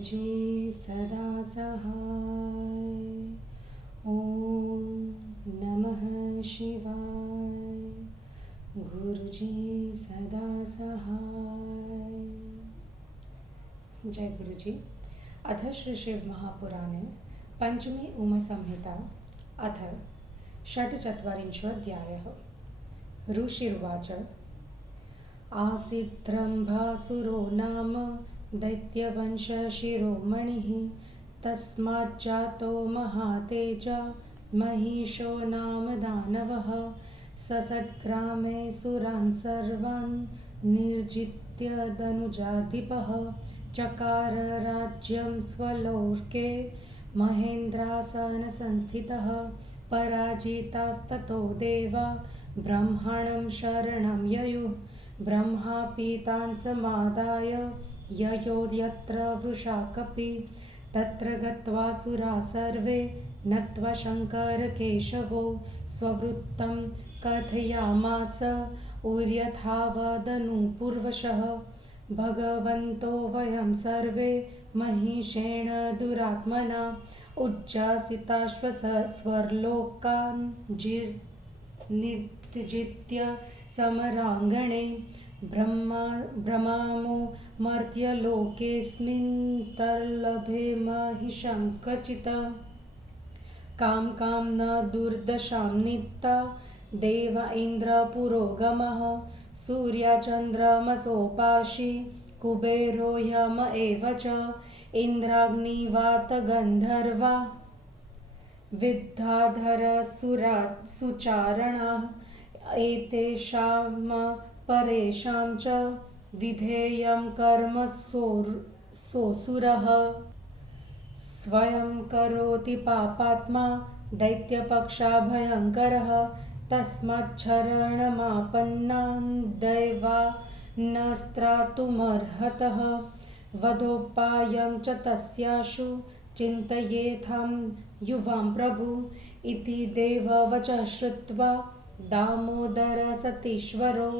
गुरुजी सदा सहाय। ओम नमः शिवाय। गुरुजी सदा सहाय। जय गुरुजी। अथ श्री शिव महापुराणे पंचमी उमा संहिता अथ षट्चत्वारिंशोऽध्यायः। ऋषिरुवाच। आसीद्रम्भासुरो नाम दैत्यवंशशिरोमणिः। तस्माज्जातो महातेजा महिषो नाम दानवः। ससद्ग्रामे सुरान् सर्वान् निर्जित्य धनुजाधिपः। चकार राज्यं स्वलोके महेन्द्रासनसंस्थितः। पराजितास्ततो देवा ब्रह्मणं शरणं ययुः। ब्रह्मा पीतान् समादाय ययो यत्र वृषा कपि। तत्र गत्वा सुरा सर्वे नत्वा शङ्करकेशवो स्ववृत्तं कथयामास उर्यथावदनुपूर्वशः। भगवन्तो वयं सर्वे महिषेण दुरात्मना उज्जासिताश्व स्वर्लोकान् निर्जित्य समराङ्गणे। भ्रमामो मर्त्यलोकेऽस्मिन् तर्लभे महिषं क्वचित्। कां न दुर्दशां नित्ता देव इन्द्र पुरोगमः। सूर्यचन्द्रमसोपाशी कुबेरो यम एव च। इन्द्राग्निवातगन्धर्वा विद्याधर सुचारणा। एतेषां परेषां च विधेयं कर्म सोऽसुरः। स्वयं करोति पापात्मा दैत्यपक्षाभयङ्करः। तस्माच्छरणमापन्नान् दैवा न स्त्रातुमर्हतः। वधोपायं च तस्याशु चिन्तयेथां युवां प्रभु। इति देववचः श्रुत्वा दामोदरसतीश्वरो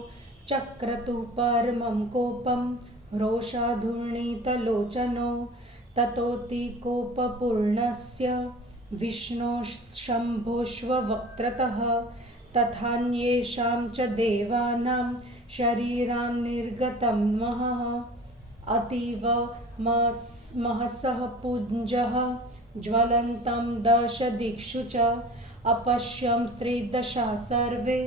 चक्रतु परमं कोपं रोषाधूर्णितलोचनो। ततोऽतिकोपपूर्णस्य विष्णोः शम्भोश्ववक्त्रतः तथान्येषां च देवानां शरीरान्निर्गतं महः। अतीव महसः पुञ्जः ज्वलन्तं दशदिक्षु च। अपश्यं स्त्रीदशा सर्वे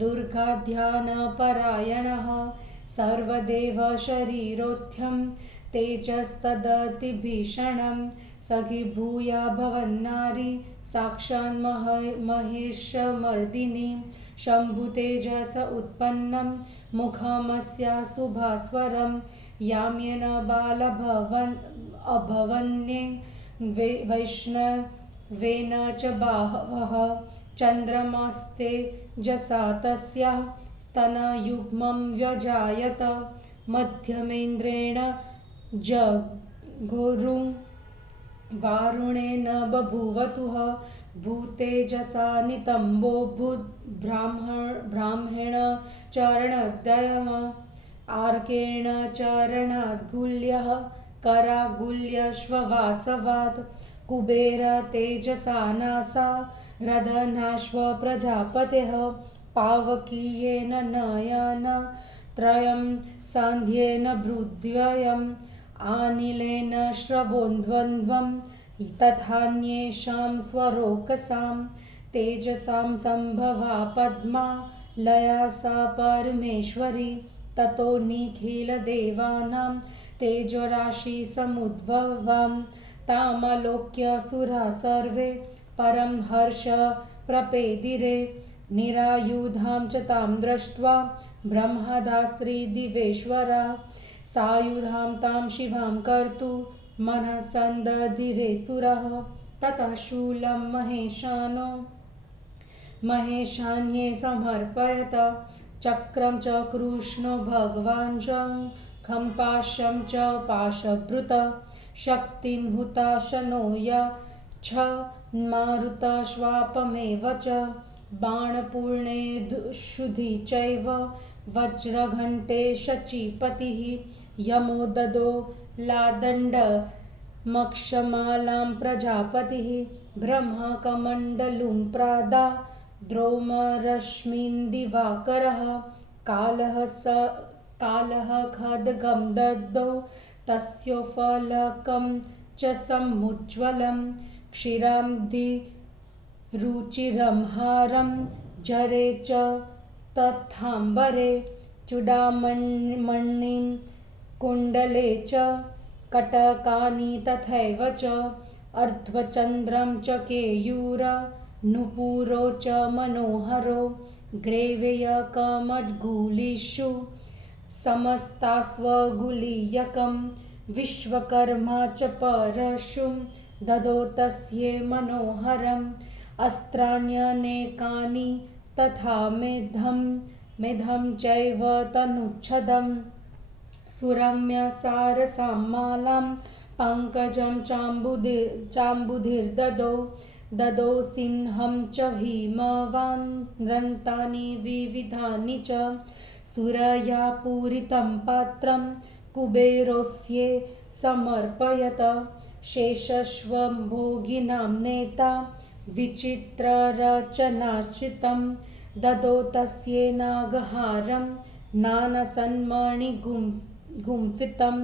दुर्गाध्यानपरायणः। सर्वदेव शरीरोत्थं तेजस्तदतिभीषणं। सखीभूया भवन्नारी साक्षान् महिषमर्दिनी। शम्भुतेजस उत्पन्नं मुखमस्या शुभास्वरं। याम्येन बालभवन्ये वैष्णवेन च बाहवः। चन्द्रमस्तेजसा तस्याः स्तनयुग्मं व्यजायत। मध्यमेन्द्रेण जगुरुं वारुणेन बभूवतुः। भूतेजसा नितम्बोऽभूत् ब्राह्मण चरणोदयः। आर्केण चरणाद्गुल्यः करागुल्यश्ववासवात्। कुबेर तेजसा नासा रदनाश्व प्रजापतेः। पावकीयेन नयन त्रयं सान्ध्येन भ्रुद्वयम्। आनिलेन श्रवोद्वन्द्वं तथान्येषां स्वरोकसां। तेजसां सम्भवा पद्मा लया सा परमेश्वरी। ततो निखिलदेवानां तेजोराशिसमुद्भवां। तामलोक्य सुरा सर्वे परं हर्ष प्रपेदिरे। निरायुधां च तां दृष्ट्वा ब्रह्मदास्त्रिदिवेश्वरा। सायुधां तां शिवां कर्तुं मनः सन्दधिरे सुरः। ततः शूलं महेशान्ये समर्पयत। चक्रं च कृष्णो भगवान् शङ्खं पाशं च पाशभृत। शक्तिं हुताशनो यच्छ मारुतश्वापमेव च। बाणपूर्णे शुधि चैव वज्रघण्टे शचीपतिः। यमो ददो लादण्ड मक्षमालां प्रजापतिः ब्रह्मकमण्डलुं प्रादाद्रौमरश्मिन् दिवाकरः कालः खड्गं ददौ तस्योपलकं च समुज्ज्वलं क्षीराब्धिरुचिरं हारं जरे च तथाम्बरे चूडामणिं कुण्डले च कटकानि तथैव च अर्ध्वचन्द्रं च केयूरनुपुरो च मनोहरो ग्रैवेयकमद्गुलिषु समस्तास्वगुलीयकं विश्वकर्मा च परशुं ददौ तस्यै मनोहरम् अस्त्राण्यनेकानि तथा मेधं चैव तनुच्छदम् सुरम्यसारसां मालां पङ्कजं चाम्बुधिर्ददौ सिंहं च भीमवान् दन्तानि विविधानि च सुरया पूरितं पात्रं कुबेरोऽस्ये समर्पयत शेषश्वभोगिनां नेता विचित्ररचनाश्रितं ददौ तस्यै नागहारं नानसन्मणिगुम्फितम्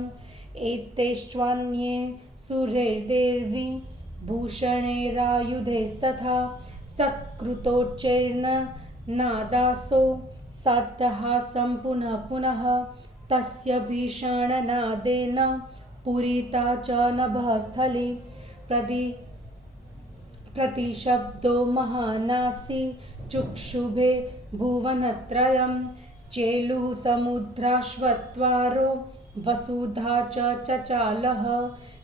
एतेष्वन्ये सुरैर्देवी भूषणैरायुधैस्तथा सत्कृतोच्चैर्नादासो साट्टहासं पुनः पुनः तस्य भीषणनादेन पूरिता च नभःस्थली प्रतिशब्दो महानासी चुक्षुभे भुवनत्रयं चेलुः समुद्राश्वत्थारो वसुधा च चचालः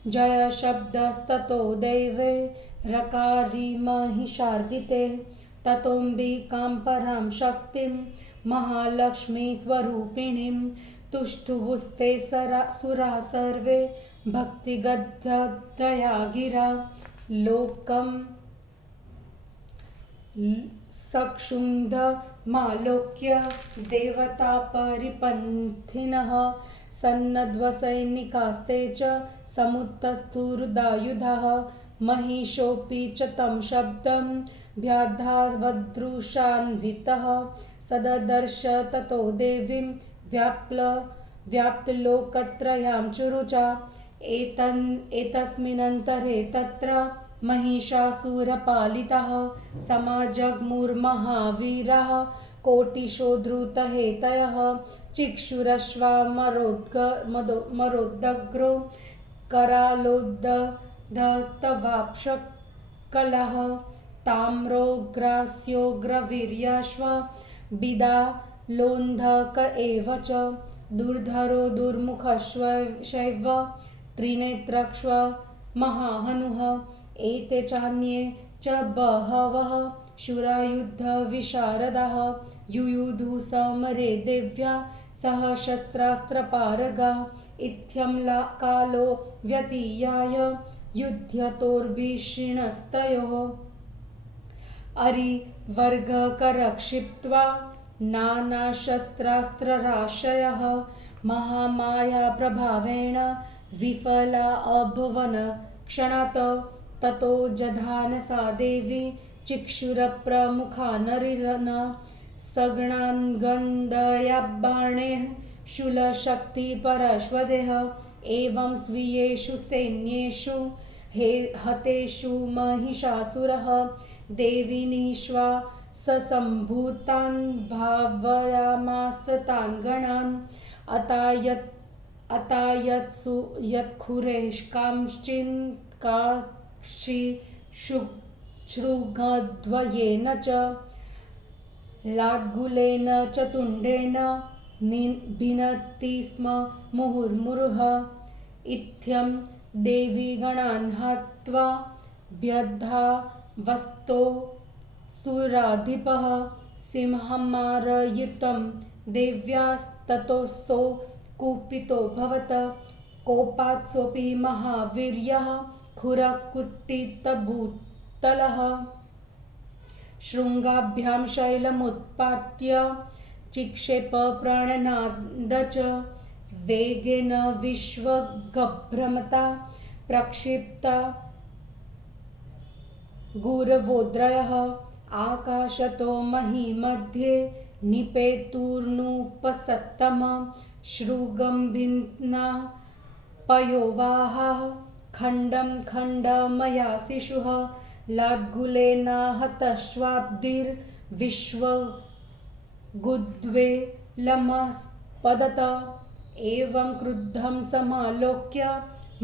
जयशब्दस्ततो दैवे रकारि महिषार्दिते ततोऽम्बिकां परां शक्तिं महालक्ष्मीस्वरूपिणीं तुष्टुवुस्ते सुराः सर्वे भक्तिगद्गदया गिरा लोकं सक्षुब्धमालोक्य देवतापरिपन्थिनः सन्नद्वसैनिकास्ते च समुत्स्थुरुदायुधाः महिषोऽपि च तं शब्दं व्याधावदृशान्वितः सददर्श ततो देवीं व्याप्तलोकत्रयां चुरुचा एतस्मिन्नन्तरे तत्र महिषासुरपालितः समाजग्मुर्महावीराः कोटिशो धृतहेतयः चिक्षुरश्वामरोदग्रो करालोद्धतवाप्शकलः ताम्रोग्रास्योग्रवीर्याश्व बिदालोन्धक एव च दुर्धरो दुर्मुखश्चैव त्रिनेत्रक्ष्व महाहनुः एते चान्ये च बहवः शूरायुधविशारदाः युयुधु समरे देव्या सह शस्त्रास्त्रपारगाः इत्थं कालो व्यतीयाय युध्यतोर्भिषिणस्तयोः अरिवर्गकरक्षिप्त्वा नानाशस्त्रास्त्रराशयः महामायाप्रभावेण विफला अभवन् क्षणात् ततो जधान सा देवी चिक्षुरप्रमुखानरिरन सगणान्गन्दयाबाणैः शूलशक्तिपरश्वदेह एवं स्वीयेषु सैन्येषु हतेषु महिषासुरः देवीनीश्वा ससम्भूतान् भावयामास तान् गणान् अतायत्सु यत्खुरेष्कांश्चिन्काक्षिशुश्रुगद्वयेन च लाड्गुलेन च तुण्डेन भिनत्ति स्म मुहुर्मुहुः इत्थं देवीगणान् हत्वा व्यधावस्तो सुराधिपः सिंहं मारयितं देव्यास्ततोऽसौ कुपितोऽभवत् कोपात् सोऽपि महावीर्यः खुरकुट्टितभूतलः शृङ्गाभ्यां शैलमुत्पाट्य चिक्षेप प्रणनाद च वेगेन विश्वगभ्रमता प्रक्षिप्ता गुरवोद्रयः आकाशतो महीमध्ये निपेतुर्नुपसत्तम श्रुगम्भिन्ना पयोवाहाः खण्डं खण्डमया शिशुः लाद्गुलेनाहतश्वाब्दिर्विश्वगुद्वे लमस्पदत एवं क्रुद्धं समालोक्य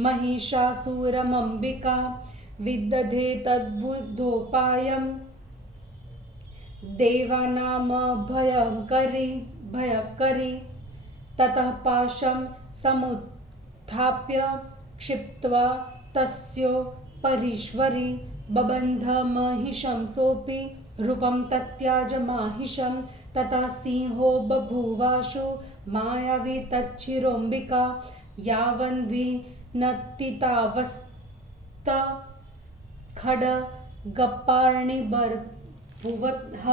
महिषासुरमम्बिका विदधे तद्बुद्धोपायं भयङ्करी ततः पाशं समुत्थाप्य क्षिप्त्वा तस्योपरीश्वरी बबन्ध महिषं सोऽपि रूपं तत्याज माहिषं तथा सिंहो बभूवाशु मायावी तच्छिरोऽम्बिका यावन्विनतितावस्त खड्गपाणिबर्भुवः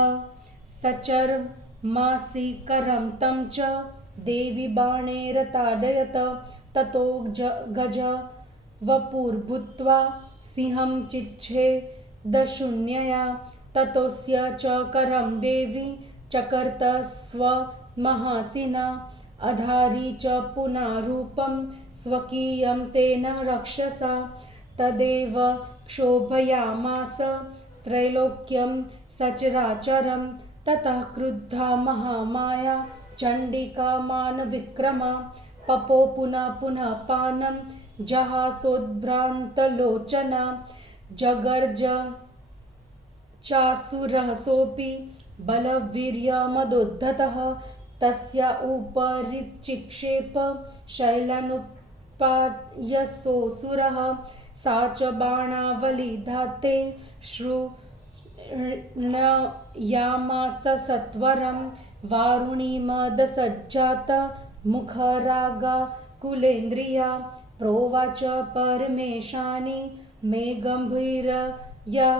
सचर्मासीकरं तं च देवी बाणैरताडयत ततो गज वपुर्भूत्वा सिंहं चिच्छेदशून्यया ततोऽस्य च करं देवी चकर्त स्वमहासिना अधारी च पुनः रूपं स्वकीयं तेन रक्षसा तदेव क्षोभयामास त्रैलोक्यं सचराचरं ततः क्रुद्धा महामाया चण्डिका मानविक्रमा पपो पुनः पुनः पानं जहासोद्भ्रान्तलोचना जगर्ज चासुरः सोऽपि बलवीर्यमदोद्धतः तस्या उपरि चिक्षेप शैलानुपायसोऽसुरः सा च बाणावलिधाते श्रुणयामास सत्वरं वारुणीमदसज्जात मुखरागाकुलेन्द्रिया प्रोवाच परमेशानि मे गम्भीरया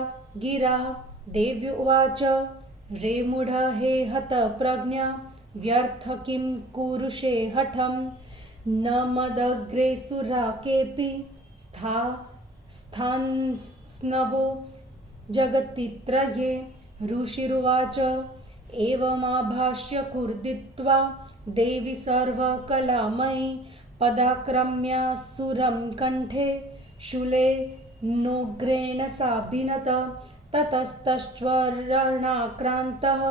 गिरा देवी उवाच रेमुढ हे हतप्रज्ञा व्यर्थ किं कुरुषे हठं न मदग्रे सुरा केऽपि स्थान्स्नवो जगति त्रये ऋषिरुवाच एवमाभाष्य कुर्दित्वा देवी सर्वकलामयी पदाक्रम्यासुरं कण्ठे शूलेनोग्रेण साभिनत ततस्तश्चरणाक्रान्तः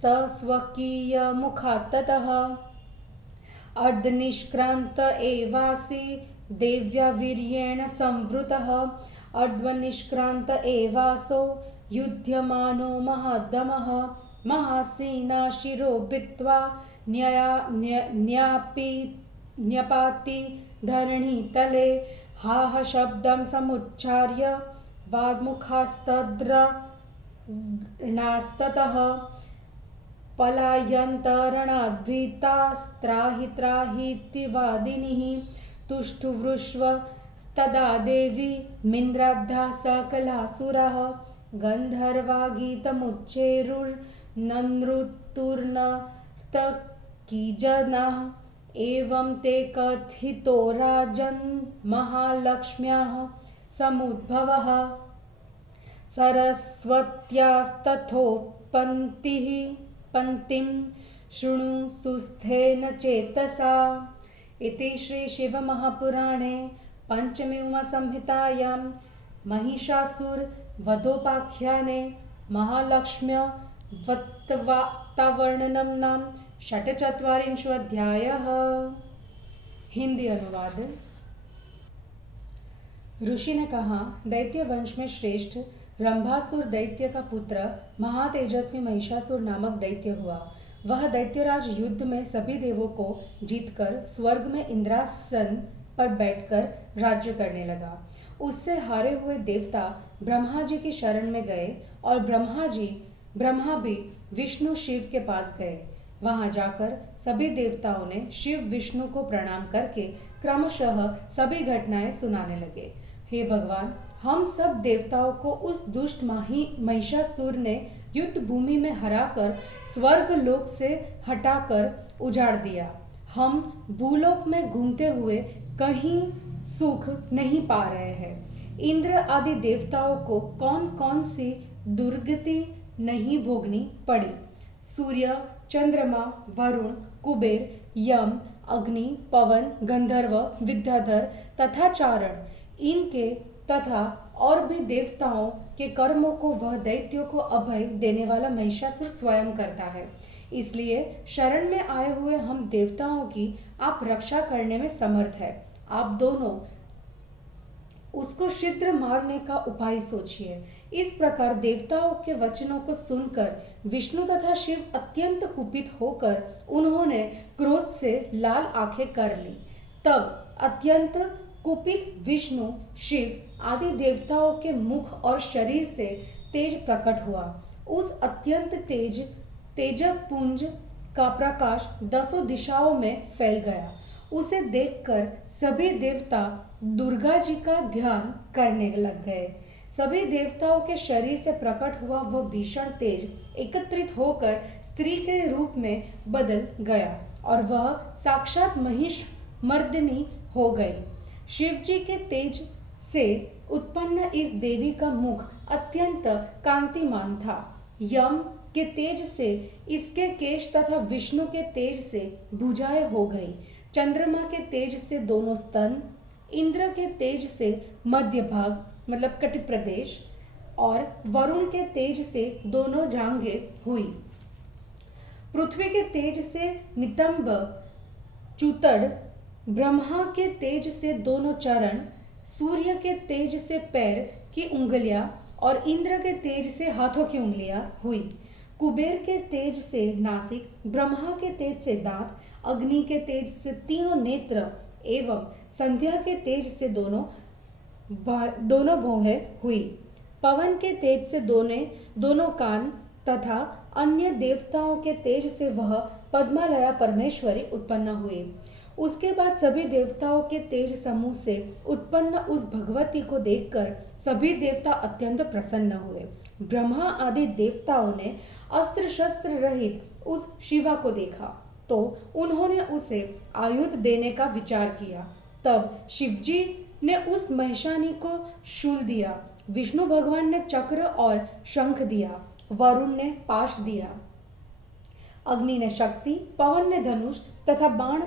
स स्वकीयमुखात् ततः अर्धनिष्क्रान्त एवासि देव्या वीर्येण संवृतः अर्धनिष्क्रान्त एवासो युध्यमानो महादमः महासेना शिरो भित्त्वा न्यपाति धरणीतले हाह शब्दं समुच्चार्य वाग्मुखास्तद्रणास्ततः पलायन्तरणाद्भीतास्त्राहि त्राहीति वादिनीः तुष्टुवृष्वस्तदा देवी मिन्द्राद्धा सकलासुराः गन्धर्वागीतमुच्चैरुर्ननृतुर्नर्तकीजनाः एवं ते कथितो राजन् महालक्ष्म्याः समुद्भवः सरस्वत्यास्तथोपन्तिं शृणु सुस्थेन चेतसा। इति श्री शिवमहापुराणे पंचमे उमासंहितायां महिषासुरवधोपाख्याने महालक्ष्म्यवत्तावर्णनं नाम षट्चत्वारिंशोऽध्यायः। हिंदी अनुवाद। ऋषि ने कहा, दैत्य वंश में श्रेष्ठ रंभासुर दैत्य का पुत्र महातेजस्वी महिषासुर नामक दैत्य हुआ। वह दैत्यराज युद्ध में सभी देवों को जीतकर स्वर्ग में इंद्रासन पर बैठकर राज्य करने लगा। उससे हारे हुए देवता ब्रह्मा जी की शरण में गए और ब्रह्मा भी विष्णु शिव के पास गए। वहां जाकर सभी देवताओं ने शिव विष्णु को प्रणाम करके क्रमशः सभी घटनाएं सुनाने लगे। हे भगवान, हम सब देवताओं को उस दुष्ट महिषासुर ने युद्ध भूमि में हराकर स्वर्ग लोक से हटाकर उजाड़ दिया। हम भूलोक में घूमते हुए कहीं सुख नहीं पा रहे हैं। इंद्र आदि देवताओं को कौन कौन सी दुर्गति नहीं भोगनी पड़ी। सूर्य, चंद्रमा, वरुण, कुबेर, यम, अग्नि, पवन, गंधर्व, विद्याधर तथा चारण, इनके तथा और भी देवताओं के कर्मों को वह दैत्यों को अभय देने वाला महिषासुर स्वयं करता है। इसलिए शरण में आए हुए हम देवताओं की आप रक्षा करने में समर्थ है। आप दोनों उसको शीघ्र मारने का उपाय सोचिए। इस प्रकार देवताओं के वचनों को सुनकर विष्णु तथा शिव अत्यंत कुपित होकर उन्होंने क्रोध से लाल आंखें कर ली। तब अत्यंत कुपित विष्णु, शिव आदि देवताओं के मुख और शरीर से तेज प्रकट हुआ। उस अत्यंत तेजपुंज का प्रकाश दसों दिशाओं में फैल गया। उसे देखकर सभी देवता दुर्गा जी का ध्यान करने लग गए। सभी देवताओं के शरीर से प्रकट हुआ वह भीषण तेज एकत्रित होकर स्त्री के रूप में बदल गया और वह साक्षात महिष मर्दिनी हो गई। शिव जी के तेज से उत्पन्न इस देवी का मुख अत्यंत कांतिमान था। यम के तेज से इसके केश तथा विष्णु के तेज से भुजाएं हो गई। चंद्रमा के तेज से दोनों स्तन, इंद्र के तेज से मध्य भाग मतलब कटि प्रदेश और वरुण के तेज से दोनों जांघें हुई। पृथ्वी के तेज से नितंब चूतड़, ब्रह्मा के तेज से दोनों चरण, सूर्य के तेज से पैर की उंगलियां और इंद्र के तेज से हाथों की उंगलियां हुई। कुबेर के तेज से नासिक, ब्रह्मा के तेज से दांत, अग्नि के तेज से तीनों नेत्र एवं संध्या के तेज से दोनों भौहें हुई। पवन के तेज से दोनों कान तथा अन्य देवताओं के तेज से वह पद्मालया परमेश्वरी उत्पन्न हुई। उसके बाद सभी देवताओं के तेज समूह से उत्पन्न उस भगवती को देखकर सभी देवता अत्यंत प्रसन्न हुए। ब्रह्मा आदि देवताओं ने अस्त्र शस्त्र रहित उस शिवा को देखा तो उन्होंने उसे आयुध देने का विचार किया। तब शिवजी ने उस महिषानी को शूल दिया, विष्णु भगवान ने चक्र और शंख दिया, वरुण ने पाश दिया, अग्नि ने शक्ति, पवन ने धनुष तथा बाण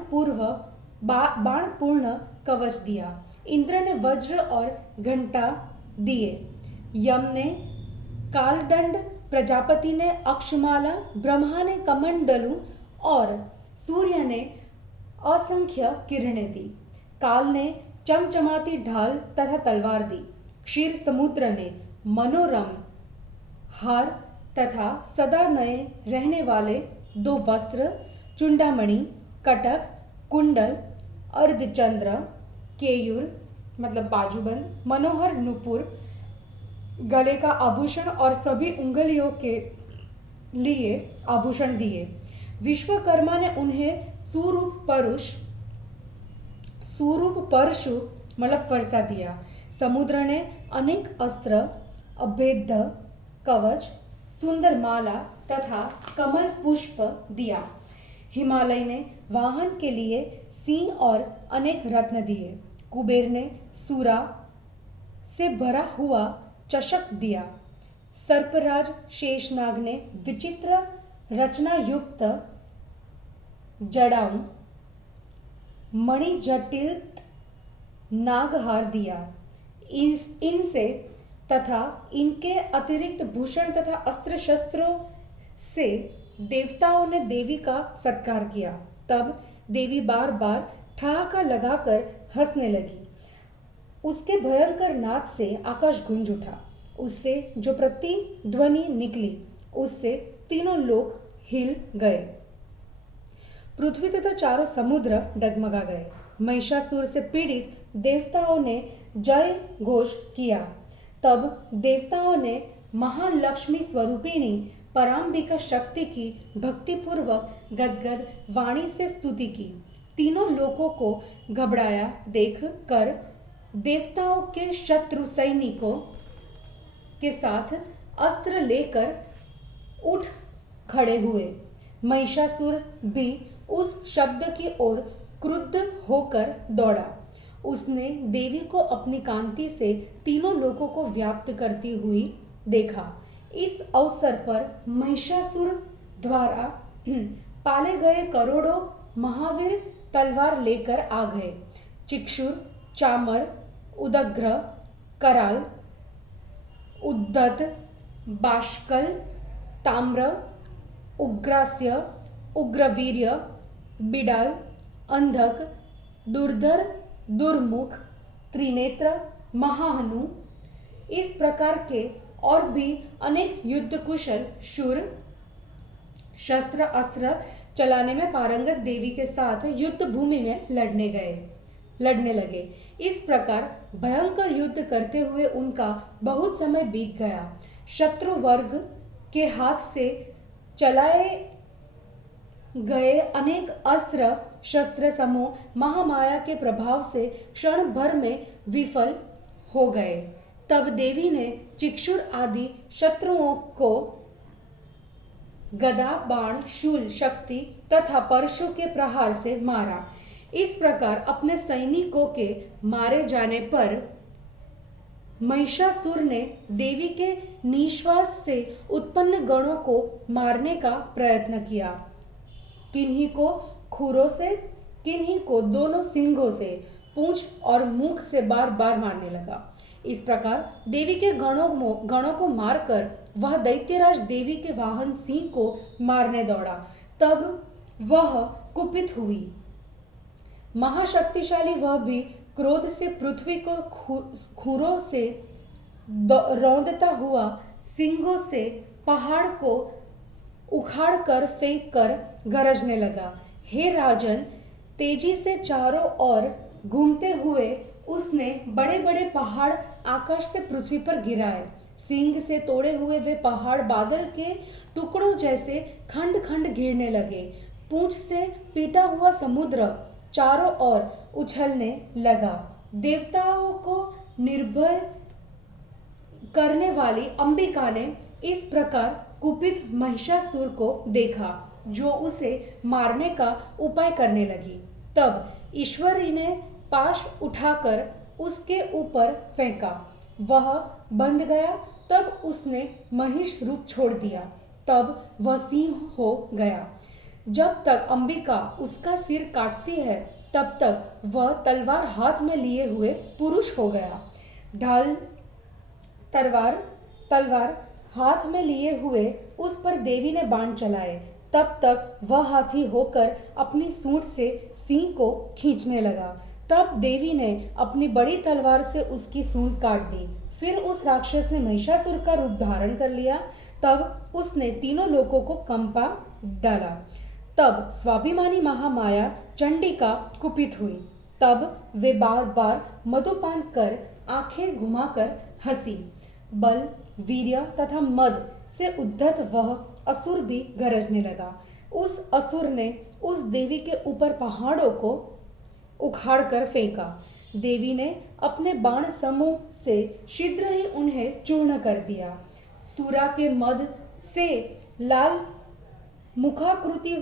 पूर्ण कवच दिया, इंद्र ने वज्र और घंटा दिए, यम ने कालदंड, प्रजापति ने अक्षमाला, ब्रह्मा ने कमंडलू और सूर्य ने असंख्य किरणें दी। काल ने चमचमाती ढाल तथा तलवार दी। क्षीर समुद्र ने मनोरम हार तथा सदा नए रहने वाले 2 वस्त्र, चुंडामणि, कटक, कुंडल, अर्धचंद्र, केयूर मतलब बाजूबंद, मनोहर नुपुर, गले का आभूषण और सभी उंगलियों के लिए आभूषण दिए। विश्वकर्मा ने उन्हें सुरूप परशु मतलब फरसा दिया। समुद्र ने अनेक अस्त्र, अभेद्य कवच, सुंदर माला तथा कमल पुष्प दिया। हिमालय ने वाहन के लिए सिंह और अनेक रत्न दिए। कुबेर ने सूरा से भरा हुआ चषक दिया। सर्पराज शेषनाग ने विचित्र रचना युक्त जड़ाऊ मणिजटिल नागहार दिया। इनसे तथा इनके अतिरिक्त भूषण तथा अस्त्र शस्त्रों से देवताओं ने देवी का सत्कार किया। तब देवी बार बार ठहाका लगाकर हंसने लगी। उसके भयंकर नाद से आकाश गूंज उठा। उससे जो प्रतिध्वनि निकली उससे तीनों लोक हिल गए। पृथ्वी तथा चारों समुद्र डगमगा गए। महिषासुर से पीड़ित देवताओं ने जय घोष किया। तब देवताओं ने महालक्ष्मी स्वरूपिणी पराम्बिका शक्ति की भक्तिपूर्वक गदगद वाणी से स्तुति की। तीनों लोकों को घबराया देख कर देवताओं के शत्रु सैनिकों के साथ अस्त्र लेकर उठ खड़े हुए। महिषासुर भी उस शब्द की ओर क्रुद्ध होकर दौड़ा। उसने देवी को अपनी कांति से तीनों लोकों को व्याप्त करती हुई देखा। इस अवसर पर महिषासुर द्वारा पाले गए करोड़ों महावीर तलवार लेकर आ गए। चिक्षुर, चामर, उदग्र, कराल, उद्धत, बाष्कल, ताम्र, उग्रास्य, उग्रवीर्य, बिडाल, अंधक, दुर्धर, दुर्मुख, त्रिनेत्र, महाहनु, इस प्रकार के और भी अनेक युद्ध कुशल शूर शस्त्र अस्त्र चलाने में पारंगत देवी के साथ युद्ध भूमि में लड़ने लगे। इस प्रकार भयंकर युद्ध करते हुए उनका बहुत समय बीत गया। शत्रु वर्ग के हाथ से चलाए गए अनेक अस्त्र शस्त्र समूह महामाया के प्रभाव से क्षण भर में विफल हो गए। तब देवी ने चिक्षुर आदि शत्रुओं को गदा, बाण, शूल, शक्ति तथा परशु के प्रहार से मारा। इस प्रकार अपने सैनिकों के मारे जाने पर महिषासुर ने देवी के निश्वास से उत्पन्न गणों को मारने का प्रयत्न किया। किन्हीं को खुरों से, किन्हीं को दोनों सींगों से, पूंछ और मुख से बार बार मारने लगा। इस प्रकार देवी के गणों को मारकर वह दैत्यराज देवी के वाहन सिंह को मारने दौड़ा। तब वह कुपित हुई। महाशक्तिशाली वह भी क्रोध से पृथ्वी को खुरों से रौंदता हुआ सिंगों से पहाड़ को उखाड़कर फेंककर गरजने लगा। हे राजन, तेजी से चारों ओर घूमते हुए उसने बड़े बड़े पहाड़ आकाश से पृथ्वी पर गिराए। सिंग से तोड़े हुए वे पहाड़ बादल के टुकड़ों जैसे खंड खंड गिरने लगे। पूंछ से पीटा हुआ समुद्र चारों ओर उछलने लगा। देवताओं को निर्भय करने वाली अंबिका ने इस प्रकार कुपित महिषासुर को देखा, जो उसे मारने का उपाय करने लगी। तब ईश्वरी ने पाश उठाकर उसके ऊपर फेंका। वह बंध गया। तब उसने महिष रूप छोड़ दिया। तब वह सिंह हो गया। जब तक अंबिका उसका सिर काटती है, तब तक वह तलवार हाथ में लिए हुए पुरुष हो गया। ढाल तलवार हाथ में लिए हुए उस पर देवी ने बाण चलाए। तब तक वह हाथी होकर अपनी सूंड से सिंह को खींचने लगा। तब देवी ने अपनी बड़ी तलवार से उसकी सूंड काट दी। फिर उस राक्षस ने महिषासुर का रूप धारण कर लिया। तब उसने तीनों लोगों को कंपा डाला। तब स्वाभिमानी महामाया चंडिका कुपित हुई। तब वे बार बार मधुपान कर आंखें घुमाकर हंसी। बल, वीर्य तथा मद से उद्धत वह असुर भी गरजने लगा। उस असुर ने उस देवी के ऊपर पहाड़ों को उखाड़कर फेंका। देवी ने अपने बाण समूह से शीघ्र ही उन्हें चूर्ण कर दिया। सूरा के मद से लाल मुखाकृति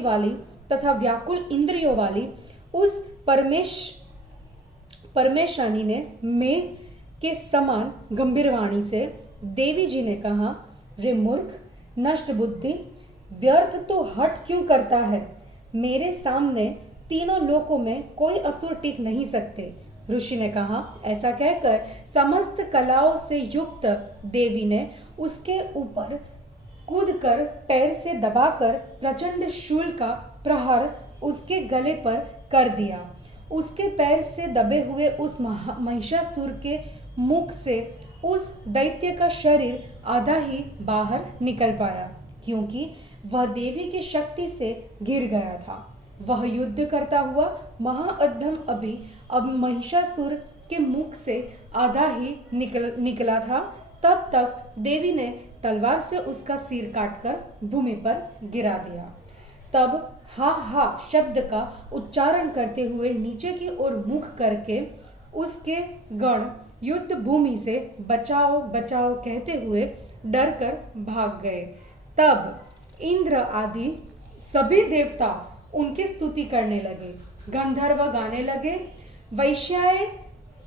वाली तथा व्याकुल इंद्रियों वाली उस परमेशानी ने मेघ के समान गंभीर वाणी से देवी जी ने कहा, रे मूर्ख, नष्ट बुद्धि, व्यर्थ तो हट क्यों करता है? मेरे सामने तीनों लोकों में कोई असुर टिक नहीं सकते। ऋषि ने कहा। ऐसा कहकर समस्त कलाओं से युक्त देवी ने उसके ऊपर कूदकर पैर से दबाकर प्रचंड शूल का प्रहार उसके गले पर कर दिया। उसके पैर से दबे हुए उस महिषासुर के मुख से उस दैत्य का शरीर आधा ही बाहर निकल पाया, क्योंकि वह देवी की शक्ति से घिर गया था। वह युद्ध करता हुआ महाअधम अब महिषासुर के मुख से आधा ही निकला था। तब तक देवी ने तलवार से उसका सिर काटकर भूमि पर गिरा दिया। तब हा हा शब्द का उच्चारण करते हुए नीचे की ओर मुख करके उसके गण युद्ध भूमि से बचाओ बचाओ कहते हुए डरकर भाग गए। तब इंद्र आदि सभी देवता उनकी स्तुति करने लगे। गंधर्व गाने लगे, वैश्याएं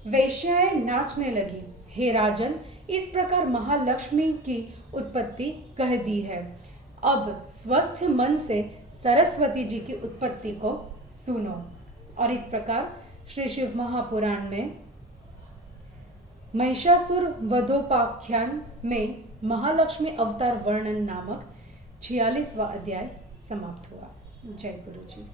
वैश्याएं नाचने लगी। हे राजन, इस प्रकार महालक्ष्मी की उत्पत्ति कह दी है। अब स्वस्थ मन से सरस्वती जी की उत्पत्ति को सुनो। और इस प्रकार श्री शिव महापुराण में महिषासुर वधोपाख्यान में महालक्ष्मी अवतार वर्णन नामक 46वां अध्याय समाप्त हुआ। जय गुरु जी।